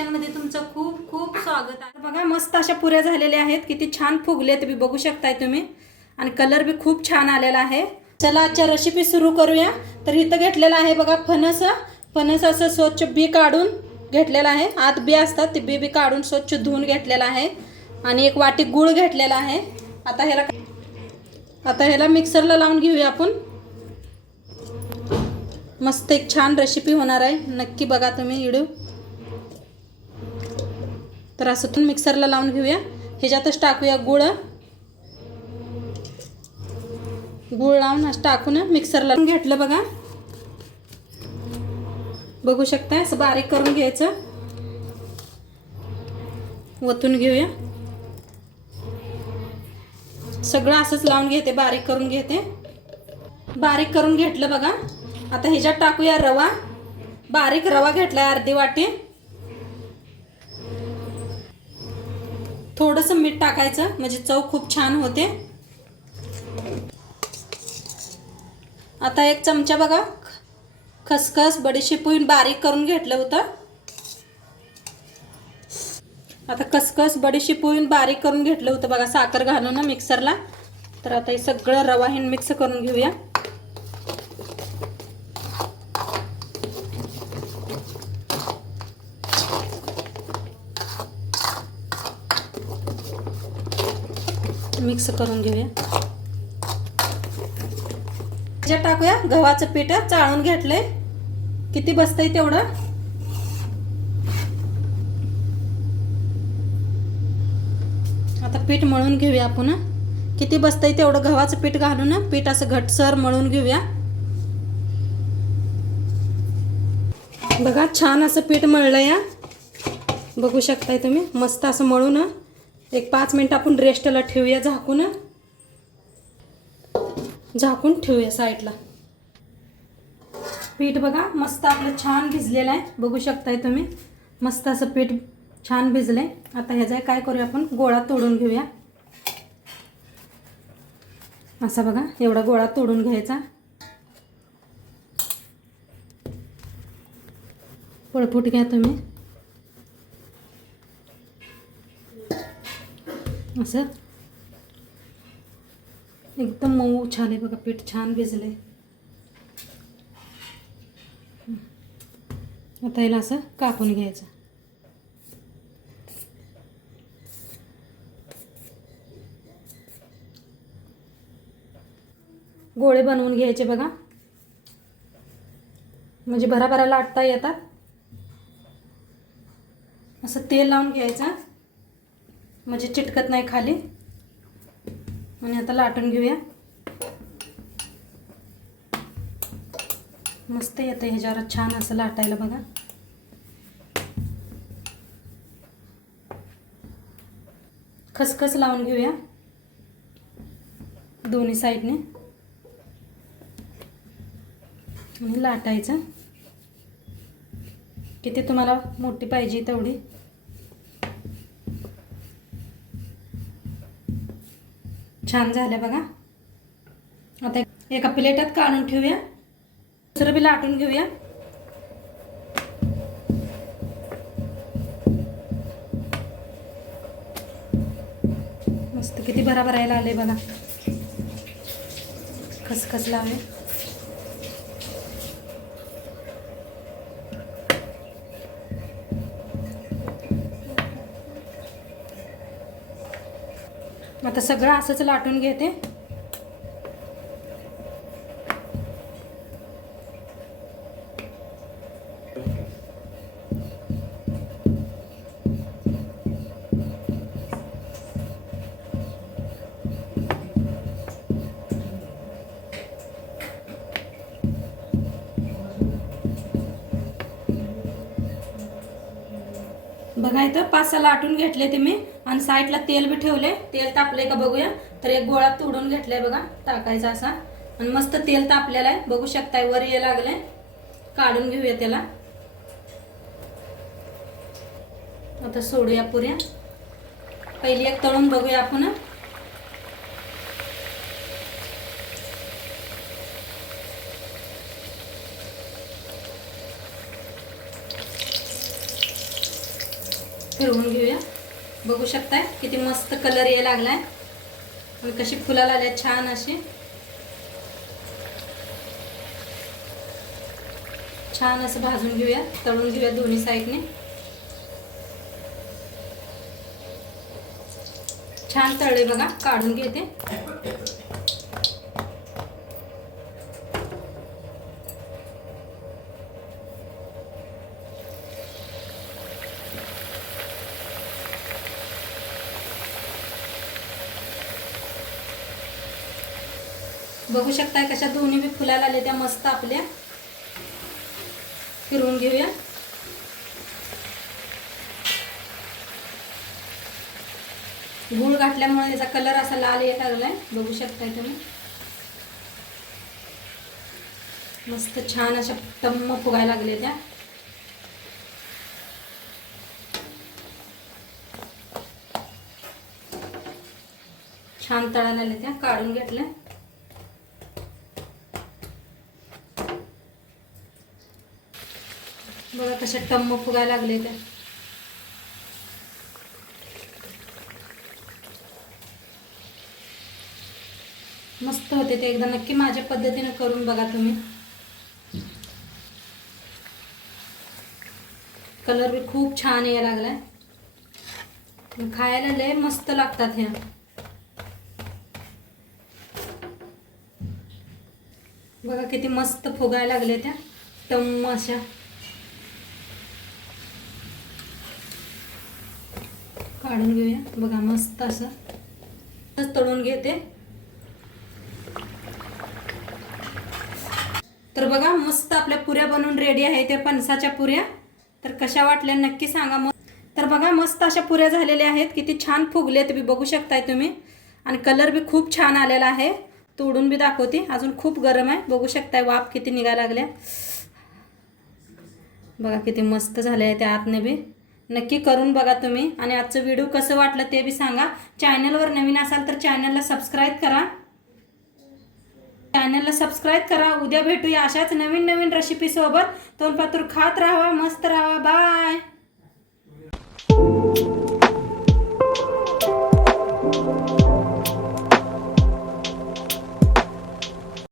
मध्ये तुमचं खूप खूप स्वागत आहे. बघा मस्त अशा पुऱ्या झालेल्या आहेत. किती छान फुगले बी बघू शकताय तुम्ही. आणि कलर बी खूप छान आलेला आहे. चला आजच्या रेसिपी सुरू करूया. तर इथं घेतलेलं आहे बघा फणस. फणस असं स्वच्छ बी काढून घेतलेलं आहे. आत बी असतात ते बी बी काढून स्वच्छ धुवून घेतलेलं आहे. आणि एक वाटी गुळ घेतलेला आहे. आता ह्याला आता ह्याला मिक्सरला लावून घेऊया आपण. मस्त एक छान रेसिपी होणार आहे. नक्की बघा तुम्ही व्हिडिओ तर असं तुम्ही मिक्सरला लावून घेऊया. ह्याच्यातच टाकूया गुळ. गुळ लावून असं टाकून मिक्सरला घेतलं बघा. बघू शकता असं बारीक करून घ्यायचं. वतून घेऊया. सगळं असंच लावून घेते बारीक करून घेते. बारीक करून घेतलं बघा. आता ह्याच्यात टाकूया रवा. बारीक रवा घेतलाय अर्धी वाटी. थोडंसं मीठ टाकायचं. म्हणजे चव खूप छान होते. आता एक चमचा बघा खसखस बडीशेपून बारीक करून घेतलं होतं. आता खसखस बडीशेपून बारीक करून घेतलं होतं बघा साखर घालून ना मिक्सरला तर आता हे सगळं रवा हे मिक्स करून घेऊया. मिक्स करून घेऊया. त्याच्यात टाकूया. गव्हाचं पीठ चाळून घेतलंय. किती बसतंय तेवढं? आता पीठ मळून घेऊया आपण. किती बसतंय तेवढं गव्हाचं पीठ घालून. ना पीठ असं घटसर मळून घेऊया. बघा छान असं पीठ मळलं या बघू शकताय तुम्ही. मस्त असं मळून. एक पाच मिनटं आपण रेस्टला ठेवूया झाकून झाकून ठेवूया साईडला. पीठ बघा मस्त आपलं छान भिजलेलं आहे. बघू शकताय तुम्ही. मस्त असं पीठ छान भिजलं आहे आता ह्याचा काय करूया आपण? गोळा तोडून घेऊया. असा बघा एवढा गोळा तोडून घ्यायचा. पळपूट घ्या तुम्ही. असं? एकदम मऊ छान आहे बघा पीठ छान भिजले आता याला असं कापून घ्यायचं. गोळे बनवून घ्यायचे बघा. म्हणजे भराभरा लाटता येतात. असं तेल लावून घ्यायचं. म्हणजे चिटकत नाही खाली. आणि आता लाटून घेऊया. मस्त येतं ह्याच्यावर छान असं लाटायला बघा. खसखस लावून घेऊया. दोन्ही साईडने. आणि लाटायचं. किती तुम्हाला मोठी पाहिजे तेवढी. छान झालं बघा. आता एका प्लेटात काढून ठेवूया. दुसरं बी लाटून घेऊया. मस्त किती बराबर यायला आले बघा. खसखस लावे आता सगळं असंच लाटून घेते. बघा इथं पाच सहा लाटून घेतले ते मी. आणि साईडला तेल बी ठेवले. तेल तापले का बघूया. तर एक गोळा तोडून घेतलाय बघा टाकायचा असा. आणि मस्त तेल तापलेला आहे. बघू शकताय वर ये लागलंय. काढून घेऊया त्याला. आता सोडूया पुऱ्या. पहिली एक तळून बघूया आपण. फिरवून घेऊया. बघू शकताय किती मस्त कलर यायला लागलाय. आणि कशी फुलाला आल्या छान अशी. छान असं भाजून घेऊया तळून घेऊया दोन्ही साईडने. छान तळले बघा काढून घेते. बघू शकताय कशा दोन्ही बी फुलाला आले त्या मस्त आपल्या. फिरवून घेऊया. गुळ घातल्यामुळे याचा कलर असा लाल येत लागलाय बघू शकताय तुम्ही. मस्त छान अशा टम्म फुगायला लागले त्या. छान तळायला आल्या त्या काढून घेतल्या. बघा कशा टम्म फुगायला लागले त्या. मस्त होते ते एकदा नक्की माझ्या पद्धतीने करून बघा तुम्ही. कलर बी खूप छान यायला लागलाय. खायला लय मस्त लागतात ह्या. बघा किती मस्त फुगायला लागले त्या टम्म अशा. काढून घेऊया. बघा मस्त असं. तळून घेते. तर बघा मस्त आपल्या पुऱ्या बनवून रेडी आहे त्या पणसाच्या पुऱ्या. तर कशा वाटल्या नक्की सांगा मग. तर बघा मस्त अशा पुऱ्या झालेल्या आहेत. किती छान फुगले बी बघू शकताय तुम्ही. आणि कलर बी खूप छान आलेला आहे. तोडून बी दाखवते. अजून खूप गरम आहे. बघू शकताय वाफ किती निघायला लागल्या. बघा किती मस्त झाले आहे त्या आतने बी. नक्की करून बघा तुम्ही. आणि आजचं व्हिडिओ कसं वाटलं ते बी सांगा. चॅनलवर नवीन असाल तर चॅनलला सबस्क्राईब करा. चॅनलला सबस्क्राईब करा. उद्या भेटूया अशाच नवीन नवीन रेसिपीसोबत तोंडपातूर खात राहावा मस्त राहावा. बाय